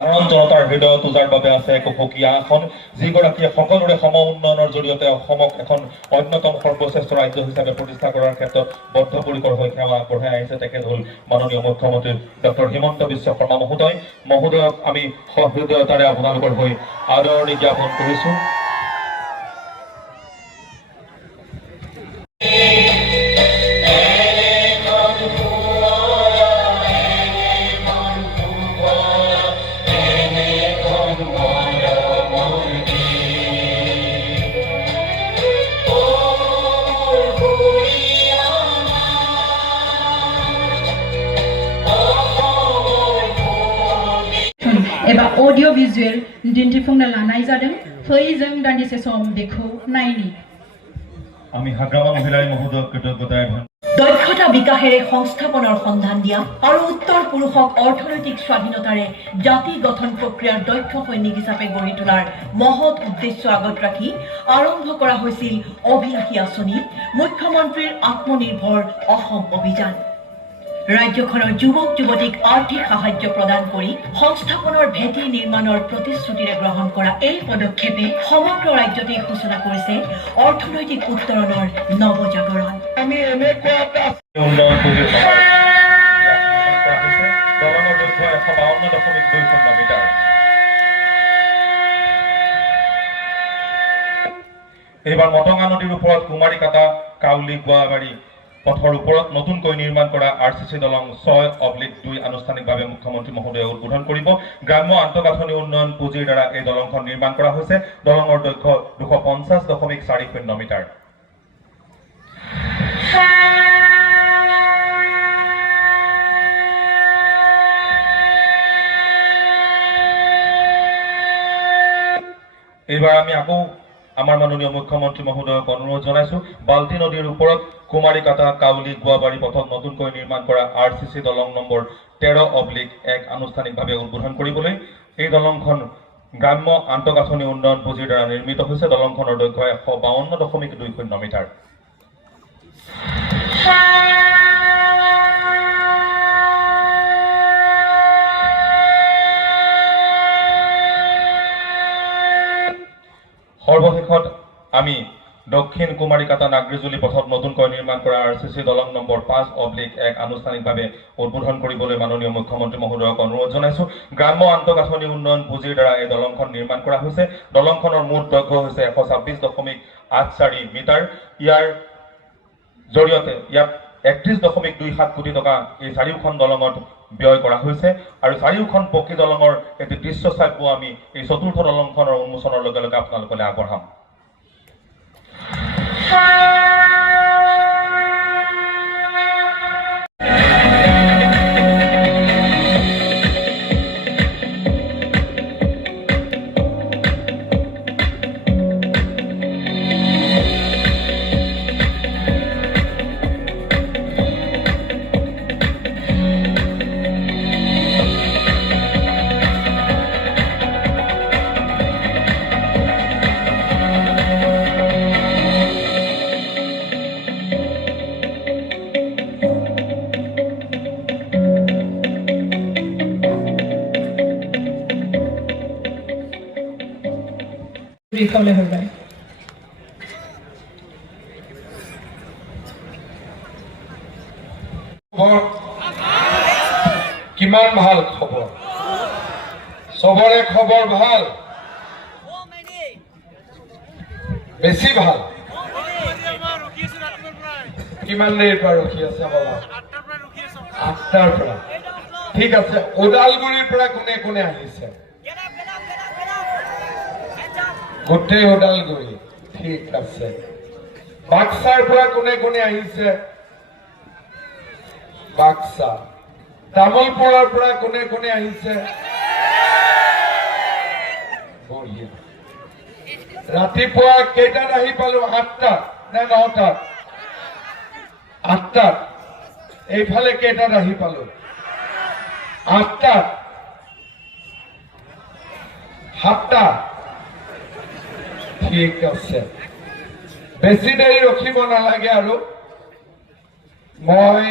সাধাৰণ জনতাৰ হৃদয়ত উজাৰ বাবে আছে এক সুকীয়া আসন, যিগৰাকীয়ে সকলোৰে সম উন্নয়নৰ জৰিয়তে অসমক এখন অন্যতম সৰ্বশ্ৰেষ্ঠ ৰাজ্য হিচাপে প্ৰতিষ্ঠা কৰাৰ ক্ষেত্ৰত বদ্ধপৰিকৰ হৈ সেৱা আগবঢ়াই আহিছে। তেখেত হ'ল মাননীয় মুখ্যমন্ত্ৰী ডক্টৰ হিমন্ত বিশ্ব শৰ্মা মহোদয়ক আমি সহৃদয়তাৰে আপোনালোকৰ হৈ আদৰণি জ্ঞাপন কৰিছোঁ। एबा ऑडियो विजुअल दिन्थिफुंनो लानाय जादों। फै जों दान्दिसे सम बेखौ नायनि। আমি হাগ্ৰামা মহিলাই মহোদয়ক কৃতজ্ঞতাৰে দক্ষতা বিকাশেৰে সংস্থাপনৰ সন্ধান দিয়া আৰু উত্তৰ পুৰুষক অৰ্থনৈতিক স্বাধীনতাৰে জাতি গঠন প্ৰক্ৰিয়াৰ দক্ষ সৈনিক হিচাপে গঢ়ি তোলাৰ মহৎ উদ্দেশ্য আগত ৰাখি আৰম্ভ কৰা হৈছিল অভিলাষী আঁচনি মুখ্যমন্ত্ৰীৰ আত্মনিৰ্ভৰ অসম অভিযান। ৰাজ্যখনৰ যুৱক যুৱতীক আৰ্থিক সাহায্য প্ৰদান কৰি সংস্থাপনৰ ভেটি নিৰ্মাণৰ প্ৰতিশ্ৰুতিৰে গ্ৰহণ কৰা এই পদক্ষেপে সমগ্ৰ ৰাজ্যতে সূচনা কৰিছে অৰ্থনৈতিক উত্তৰণৰ নৱজাগৰণ। আমি উন্নয়ন পুঁজিৰ দলঙৰ দৈৰ্ঘ্য 152.2 মিটাৰ। এইবাৰ মটঙা নদীৰ ওপৰত কুমাৰীকাটা কাউলি গোৱাবাৰী পথৰ ওপৰত নতুনকৈ নিৰ্মাণ কৰা RCC দলং 6/2 আনুষ্ঠানিকভাৱে মুখ্যমন্ত্ৰী মহোদয়ে উদ্বোধন কৰিব। গ্ৰাম্য আন্তঃগাঁথনি উন্নয়ন পুঁজিৰ দ্বাৰা এই দলংখন নিৰ্মাণ কৰা হৈছে। দলঙৰ দৈৰ্ঘ্য 250.40 মিটাৰ। এইবাৰ আমি আকৌ আমাৰ মাননীয় মুখ্যমন্ত্ৰী মহোদয়ক অনুৰোধ জনাইছো, বাল্টি নদীৰ ওপৰত কুমাৰীকাটা কাউলি গোৱাবাৰী পথত নতুনকৈ নিৰ্মাণ কৰা RCC দলং নম্বৰ 13/1 আনুষ্ঠানিকভাৱে উদ্বোধন কৰিবলৈ। এই দলংখন গ্ৰাম্য আন্তঃগাঁথনি উন্নয়ন পুঁজিৰ দ্বাৰা নিৰ্মিত হৈছে। দলংখনৰ দৈৰ্ঘ্য 152.20 মিটাৰ। সৰ্বশেষত আমি দক্ষিণ কুমাৰীকাটা নাগৰিজুলি পথত নতুনকৈ নিৰ্মাণ কৰা RCC দলং নম্বৰ 5/1 আনুষ্ঠানিকভাৱে উদ্বোধন কৰিবলৈ মাননীয় মুখ্যমন্ত্ৰী মহোদয়ক অনুৰোধ জনাইছো। গ্ৰাম্য আন্তঃগাঁথনি উন্নয়ন পুঁজিৰ দ্বাৰা এই দলংখন নিৰ্মাণ কৰা হৈছে। দলংখনৰ মুঠ দৈৰ্ঘ্য হৈছে 126.84 মিটাৰ। ইয়াৰ জৰিয়তে ইয়াত 31.27 কোটি টকা এই চাৰিওখন দলঙত ব্যয় কৰা হৈছে আৰু চাৰিওখন পকী দলঙৰ এটি দৃশ্য চাই পোৱা আমি এই চতুৰ্থ দলংখনৰ উন্মোচনৰ লগে লগে আপোনালোকলৈ আগবঢ়াম। ৰিকলে হবে কিমান ভাল খবৰ, চবৰে খবৰ ভাল, বেছি ভাল। কিমান দেৰিৰ পৰা ৰখি আছে বাবা? 8টাৰ পৰা। ঠিক আছে, ওদালগুৰিৰ পৰা কোনে কোনে আহিছে? গোটেই ওদালগুৰি। ঠিক আছে, বাক্সাৰ পৰা কোনে কোনে আহিছে? বাক্সা। তামোলপুৰৰ পৰা কোনে কোনে আহিছে? বঢ়িয়া। ৰাতিপুৱা কেইটাত আহি পালো? 8টাত নে 9টাত? 8টাত। এইফালে কেইটাত আহি পালো? 8টাত। 7টা। ঠিক আছে, বেছি দেৰি ৰখিব নালাগে আৰু মই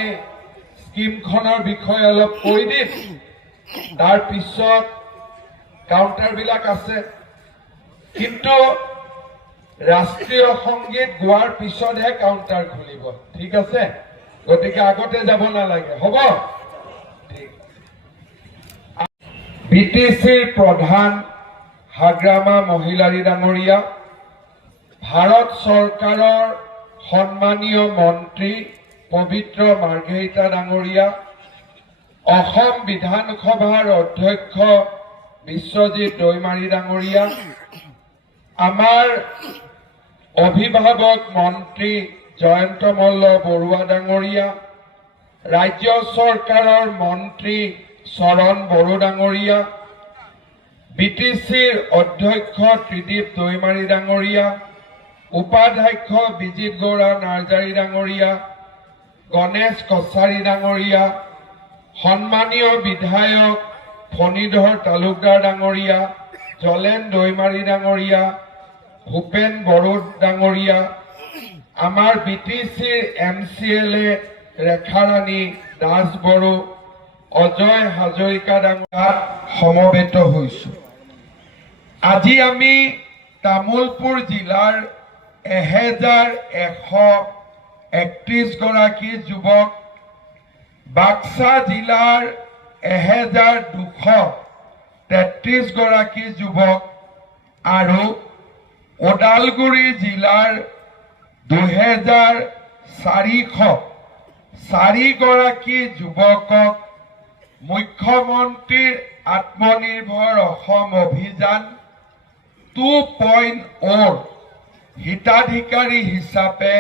স্কিমখনৰ বিষয়ে অলপ কৈ দিম। তাৰ পিছত কাউণ্টাৰবিলাক আছে, কিন্তু ৰাষ্ট্ৰীয় সংগীত গোৱাৰ পিছতহে কাউণ্টাৰ খুলিব। ঠিক আছে, গতিকে আগতে যাব নালাগে, হ'ব? BTCৰ প্ৰধান হাগ্ৰামা মহিলাৰী ডাঙৰীয়া, ভাৰত চৰকাৰৰ সন্মানীয় মন্ত্ৰী পবিত্ৰ মাৰ্ঘেৰিটা ডাঙৰীয়া, অসম বিধানসভাৰ অধ্যক্ষ বিশ্বজিৎ দৈমাৰী ডাঙৰীয়া, আমাৰ অভিভাৱক মন্ত্ৰী জয়ন্ত মল্ল বৰুৱা ডাঙৰীয়া, ৰাজ্য চৰকাৰৰ মন্ত্ৰী চৰণ বড়ো ডাঙৰীয়া, BTCৰ অধ্যক্ষ ত্ৰিদীপ দৈমাৰী ডাঙৰীয়া, উপাধ্যক্ষ বিজিত গৌড়া নাৰ্জাৰী ডাঙৰীয়া, গণেশ কছাৰী ডাঙৰীয়া, সন্মানীয় বিধায়ক ফণীধৰ তালুকদাৰ ডাঙৰীয়া, জলেন দৈমাৰী ডাঙৰীয়া, ভূপেন বড়ো ডাঙৰীয়া, আমাৰ BTCৰ MCLA ৰেখাৰাণী দাস বড়ো, অজয় হাজৰিকা ডাঙৰীয়াত সমবেত হৈছো। আজি আমি তামুলপুৰ জিলাৰ 1131 গৰাকী যুৱক, বাক্সা জিলাৰ 1233 গৰাকী যুৱক আৰু ওদালগুৰি জিলাৰ 2404 গৰাকী যুৱকক মুখ্যমন্ত্ৰীৰ আত্মনিৰ্ভৰ অসম অভিযান 2.0 হিতাধিকাৰী হিচাপে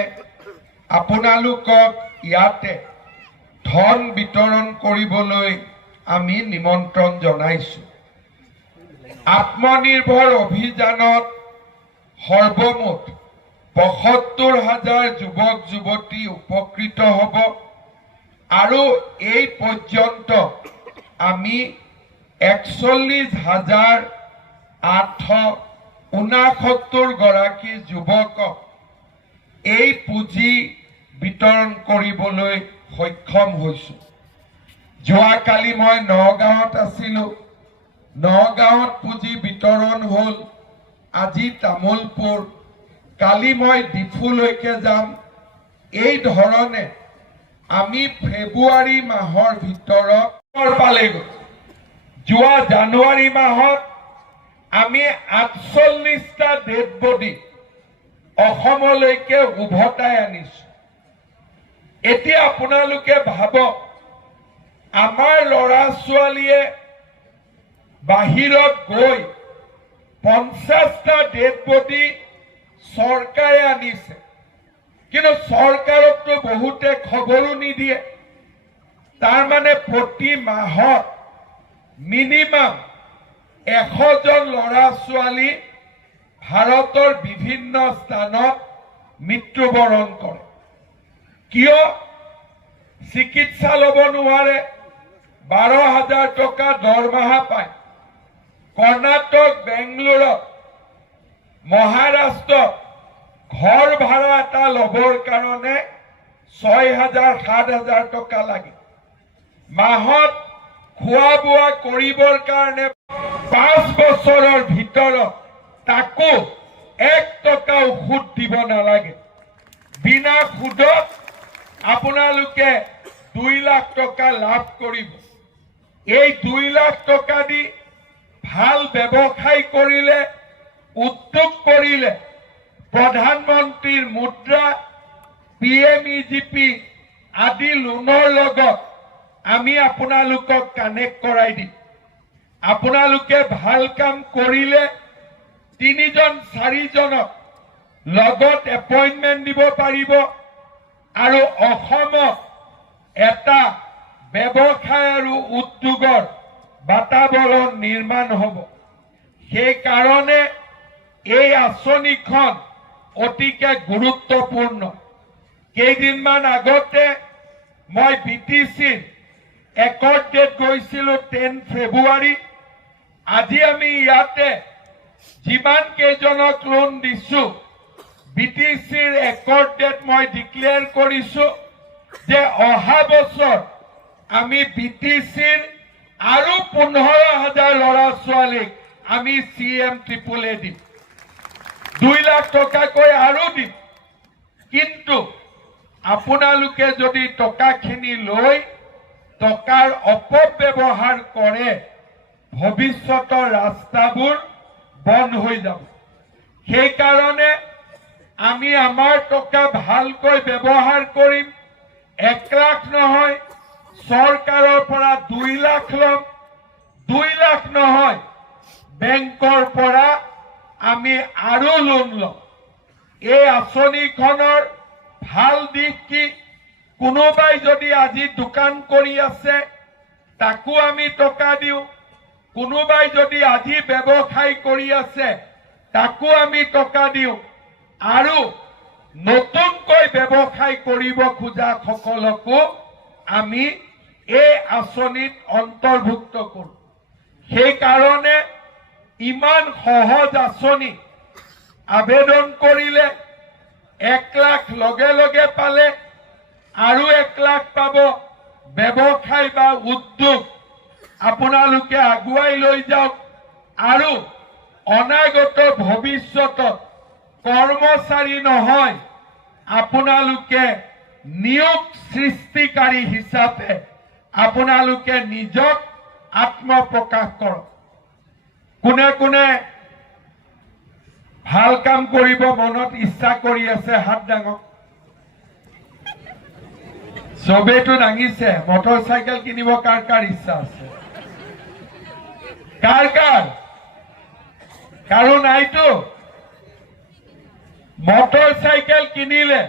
আপোনালোকক ইয়াতে ধন বিতৰণ কৰিবলৈ আমি নিমন্ত্ৰণ জনাইছো। আত্মনিৰ্ভৰ অভিযানত সৰ্বমুঠ ৭৫,০০০ যুৱক যুৱতী উপকৃত হ'ব আৰু এই পৰ্যন্ত আমি ৪১,৮৬৯ গৰাকী যুৱকক এই পুঁজি বিতৰণ কৰিবলৈ সক্ষম হৈছো। যোৱাকালি মই নগাঁৱত আছিলো, নগাঁৱত পুঁজি বিতৰণ হ'ল। আজি তামুলপুৰ, কালি মই ডিফুলৈকে যাম। এই ধৰণে আমি ফেব্ৰুৱাৰী মাহৰ ভিতৰত পালেগৈ। যোৱা জানুৱাৰী মাহত আমি ৪৮টা ডেড বডি অসমলৈকে উভতাই আনিছো। এতিয়া আপোনালোকে ভাবক, আমাৰ ল'ৰা ছোৱালীয়ে বাহিৰত গৈ 50টা ডেড বডি চৰকাৰে আনিছে, কিন্তু চৰকাৰকতো বহুতে খবৰো নিদিয়ে। তাৰমানে প্ৰতি মাহত মিনিমাম 100 জন ল'ৰা ছোৱালী ভাৰতৰ বিভিন্ন স্থানত মৃত্যুবৰণ কৰে। কিয়? চিকিৎসা ল'ব নোৱাৰে, 12,000 টকা দৰমহা পায়। কৰ্ণাটক, বেংগলোৰত, মহাৰাষ্ট্ৰত ঘৰ ভাড়া এটা ল'বৰ কাৰণে 6,000-7,000 টকা লাগে। মাহত খোৱা বোৱা কৰিবৰ কাৰণে 5 বছৰৰ ভিতৰত তাকো 1 টকাও সুদ দিব নালাগে। বিনা সুদত আপোনালোকে 2 লাখ টকা লাভ কৰিব। এই 2 লাখ টকা দি ভাল ব্যৱসায় কৰিলে, উদ্যোগ কৰিলে, প্ৰধানমন্ত্ৰীৰ মুদ্ৰা, PMEGP আদি লোনৰ লগত আমি আপোনালোকক কানেক্ট কৰাই দিম। আপোনালোকে ভাল কাম কৰিলে 3জন-4 জনক লগত এপইণ্টমেণ্ট দিব পাৰিব আৰু অসমত এটা ব্যৱসায় আৰু উদ্যোগৰ বাতাবৰণ নিৰ্মাণ হ'ব। সেইকাৰণে এই আঁচনিখন অতিকে গুৰুত্বপূৰ্ণ। কেইদিনমান আগতে মই BTCৰ একৰ্ড ডেট গৈছিলো 10 ফেব্ৰুৱাৰী। আজি আমি ইয়াতে যিমান কেইজনক লোন দিছো, BTCৰ একৰ্ড ডেট মই ডিক্লেয়াৰ কৰিছো যে অহা বছৰ আমি BTCৰ আৰু 15,000 ল'ৰা ছোৱালীক আমি CM AAA দিম, 2 লাখ টকাকৈ আৰু দিম। কিন্তু আপোনালোকে যদি টকাখিনি লৈ টকাৰ অপব্যৱহাৰ কৰে, ভৱিষ্যতৰ ৰাস্তাবোৰ বন্ধ হৈ যাব। সেইকাৰণে আমি আমাৰ টকা ভালকৈ ব্যৱহাৰ কৰিম। 1 লাখ নহয়, চৰকাৰৰ পৰা 2 লাখ ল'ম, 2 লাখ নহয়, বেংকৰ পৰা আমি আৰু লোন ল'ম। এই আঁচনিখনৰ ভাল দিশ কি? কোনোবাই যদি আজি দোকান কৰি আছে তাকো আমি টকা দিওঁ, কোনোবাই যদি আজি ব্যৱসায় কৰি আছে তাকো আমি টকা দিওঁ, আৰু নতুনকৈ ব্যৱসায় কৰিব খোজা সকলকো আমি এই আঁচনিত অন্তৰ্ভুক্ত কৰোঁ। সেইকাৰণে ইমান সহজ আঁচনি, আবেদন কৰিলে 1 লাখ লগে লগে পালে, আৰু 1 লাখ পাব। ব্যৱসায় বা উদ্যোগ আপোনালোকে আগুৱাই লৈ যাওক, আৰু অনাগত ভৱিষ্যতত কৰ্মচাৰী নহয়, আপোনালোকে নিয়োগ সৃষ্টিকাৰী হিচাপে আপোনালোকে নিজক আত্মপ্ৰকাশ কৰক। কোনে কোনে ভাল কাম কৰিব মনত ইচ্ছা কৰি আছে হাত দাঙক। চবেইতো দাঙিছে। মটৰচাইকেল কিনিব কাৰ কাৰ ইচ্ছা আছে? কাৰ কাৰ? কাৰো নাইতো। মটৰচাইকেল কিনিলে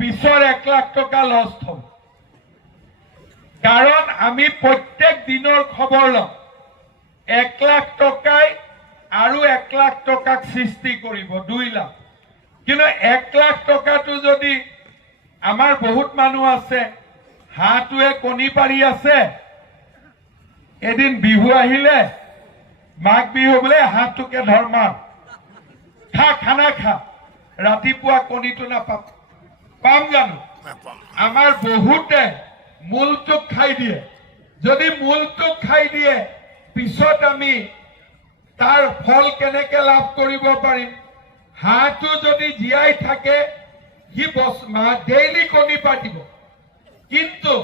পিছৰ 1 লাখ টকা লষ্ট হ'ব। কাৰণ আমি প্ৰত্যেক দিনৰ খবৰ লওঁ। 1 লাখ টকাই আৰু 1 লাখ টকাক সৃষ্টি কৰিব, 2 লাখ। কিন্তু 1 লাখ টকাটো যদি আমাৰ বহুত মানুহ আছে, হাঁহটোৱে কণী পাৰি আছে, এদিন বিহু আহিলে, মাঘ বিহু বোলে হাঁহটোকে ধৰ মাৰ, খা, খানা খা, ৰাতিপুৱা কণীটো নাপাম। পাম জানো? আমাৰ বহুতে মূলটোক খাই দিয়ে। যদি মূলটোক খাই দিয়ে, পিছত আমি তাৰ ফল কেনেকে লাভ কৰিব পাৰিম? হাঁহটো যদি জীয়াই থাকে, সি ডেইলি কণী পাৰিব। কিন্তু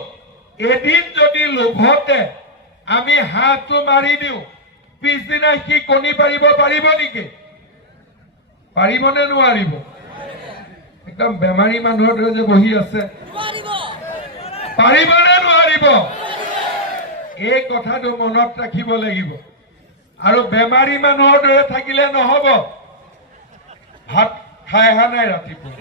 এদিন যদি লোভতে আমি হাঁহটো মাৰি দিওঁ, পিছদিনা সি কণী পাৰিব নেকি? পাৰিবনে নোৱাৰিব? একদম বেমাৰী মানুহৰ দৰে যে বহি আছে, পাৰিবনে নোৱাৰিব? এই কথাটো মনত ৰাখিব লাগিব। আৰু বেমাৰী মানুহৰ দৰে থাকিলে নহব। ভাত খাই অহা নাই ৰাতিপুৱা,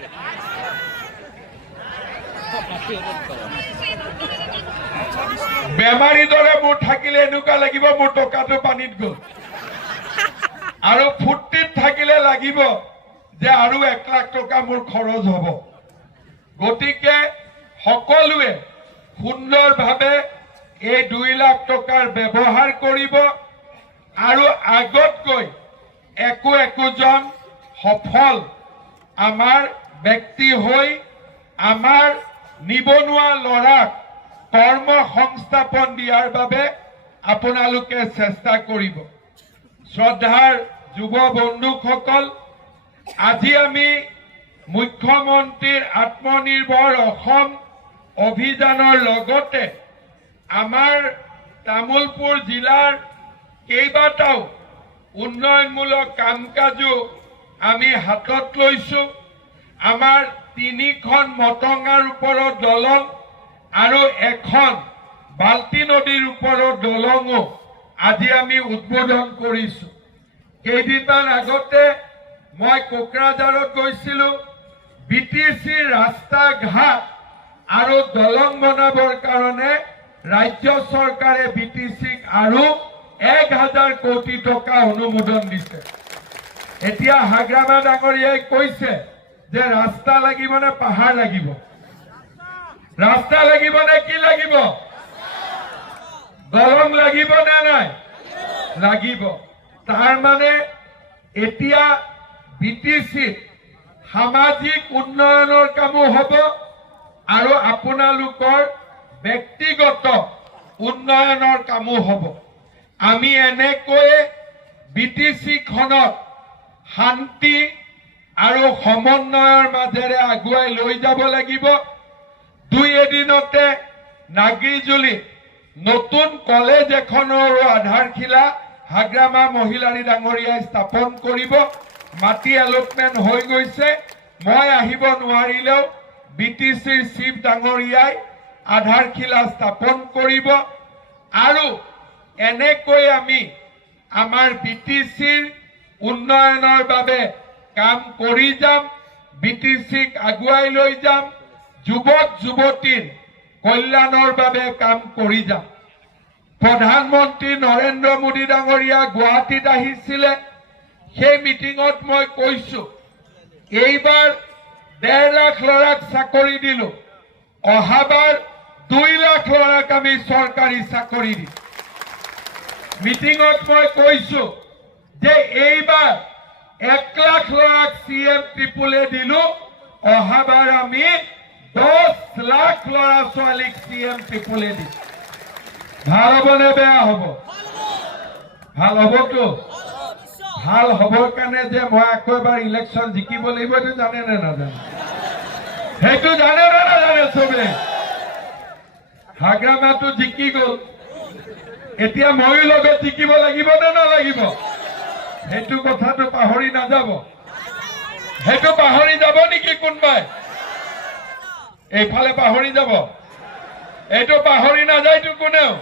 বেমাৰী দৰে মোৰ থাকিলে এনেকুৱা লাগিব মোৰ টকাটো পানীত গ'ল। আৰু ফূৰ্তিত থাকিলে লাগিব যে আৰু 1 লাখ টকা মোৰ খৰচ হ'ব। গতিকে সকলোৱে সুন্দৰভাৱে এই 2 লাখ টকাৰ ব্যৱহাৰ কৰিব, আৰু আগতকৈ একোজন সফল আমাৰ ব্যক্তি হৈ আমাৰ নিবনুৱা ল'ৰাক কৰ্ম সংস্থাপন দিয়াৰ বাবে আপোনালোকে চেষ্টা কৰিব। শ্ৰদ্ধাৰ যুৱ বন্ধুসকল, আজি আমি মুখ্যমন্ত্ৰীৰ আত্মনিৰ্ভৰ অসম অভিযানৰ লগতে আমাৰ তামুলপুৰ জিলাৰ কেইবাটাও উন্নয়নমূলক কাম কাজো আমি হাতত লৈছো। আমাৰ 3খন মটঙাৰ ওপৰত দলং আৰু 1খন বাল্টি নদীৰ ওপৰত দলঙো আজি আমি উদ্বোধন কৰিছো। কেইদিনমান আগতে মই কোকৰাঝাৰত গৈছিলো। BTC ৰাস্তা ঘাট আৰু দলং বনাবৰ কাৰণে ৰাজ্য চৰকাৰে BTCক আৰু 1000 কোটি টকা অনুমোদন দিছে। এতিয়া হাগ্ৰামা ডাঙৰীয়াই কৈছে যে ৰাস্তা লাগিব নে পাহাৰ লাগিব? ৰাস্তা লাগিব নে কি লাগিব? দলং লাগিব নে নাই? লাগিব। তাৰ মানে এতিয়া BTCত সামাজিক উন্নয়নৰ কামো হ'ব আৰু আপোনালোকৰ ব্যক্তিগত উন্নয়নৰ কামো হ'ব। আমি এনেকৈ বিটিচি খনক শান্তি আৰু সমন্বয়ৰ মাজেৰে আগুৱাই লৈ যাব লাগিব। দুই এদিনতে নাগৰিজুলি নতুন কলেজ এখনৰো আধাৰশিলা হাগ্ৰামা মহিলাৰী ডাঙৰীয়াই স্থাপন কৰিব। মাটি এলটমেণ্ট হৈ গৈছে। মই আহিব নোৱাৰিলেও বিটিচিৰ চিফ ডাঙৰীয়াই আধাৰশিলা স্থাপন কৰিব আৰু এনেকৈ আমি আমাৰ বিটিচিৰ উন্নয়নৰ বাবে কাম কৰি যাম। বিটিচিক আগুৱাই লৈ যাম। যুৱক যুৱতীৰ কল্যাণৰ বাবে কাম কৰি যাম। প্ৰধানমন্ত্ৰী নৰেন্দ্ৰ মোদী ডাঙৰীয়া গুৱাহাটীত আহিছিলে। সেই মিটিঙত মই কৈছো এইবাৰ 1.5 লাখ ল'ৰাক চাকৰি দিলো, অহাবাৰ 2 লাখ ল'ৰাক আমি চৰকাৰী চাকৰি দিম। মিটিঙত মই কৈছো যে এইবাৰ 1 লাখ ল'ৰাক CM ট্ৰিপুলে দিলো, অহাবাৰ আমি 10 লাখ ল'ৰা ছোৱালীক CM ট্ৰিপুলে দিম। ভাল হ'বনে বেয়া হ'ব? ভাল হ'বতো। ভাল হ'বৰ কাৰণে যে মই আকৌ এবাৰ ইলেকশ্যন জিকিব লাগিব এইটো জানে নে নাজানে? সেইটো জানে নে নাজানে চবে? হাগ্ৰামাটো জিকি গ'ল, এতিয়া ময়ো লগত জিকিব লাগিব নে নালাগিব? সেইটো কথাটো পাহৰি নাযাব। সেইটো পাহৰি যাব নেকি কোনোবাই? এইফালে পাহৰি যাব? এইটো পাহৰি নাযায়তো কোনেও।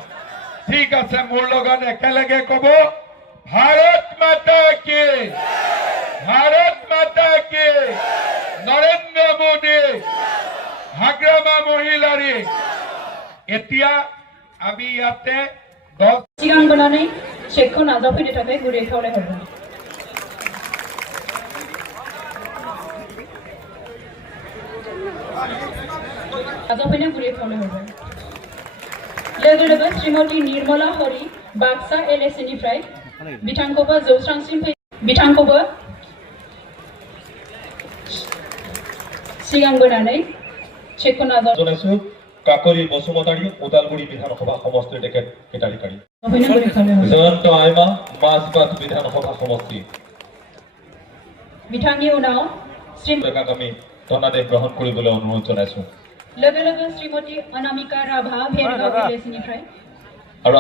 ঠিক আছে, মোৰ লগত একেলগে ক'ব, ভাৰত মাতা কি, ভাৰত মাতা কি, নৰেন্দ্ৰ মোদী, হাগ্ৰামা মহিলাৰী। এতিয়া আমি ইয়াতে 10 सिगां बोनानै चेकखौ नाजावफैनो थाखाय गुरै खावलायहरबाय। नाजावफैनो गुरै खावलायहरबाय। लोगो लोगो श्रीमती निर्मला हरि बाक्सा LSE-निफ्राय बिथांखौबो जौस्रांसिम बिथांखौबो सिगां बोनानै चेकखौ नाजाव জনাইছো কাকলি বসুমতাৰী ওদালগুৰি বিধানসভা সমষ্টিৰ তেখেত হিতাধিকাৰী। नाजावफैनो गुरै खावलायहरबाय। জয়ন্ত আইমা মাজবাট বিধানসভা সমষ্টি बिथांनि उनाव श्री ডেকাক আমি ধনাদেশ গ্ৰহণ কৰিবলৈ অনুৰোধ জনাইছো। लोगो लोगो श्रीमती अनामिका राभा भेरगाव LSE-निफ्राय আৰু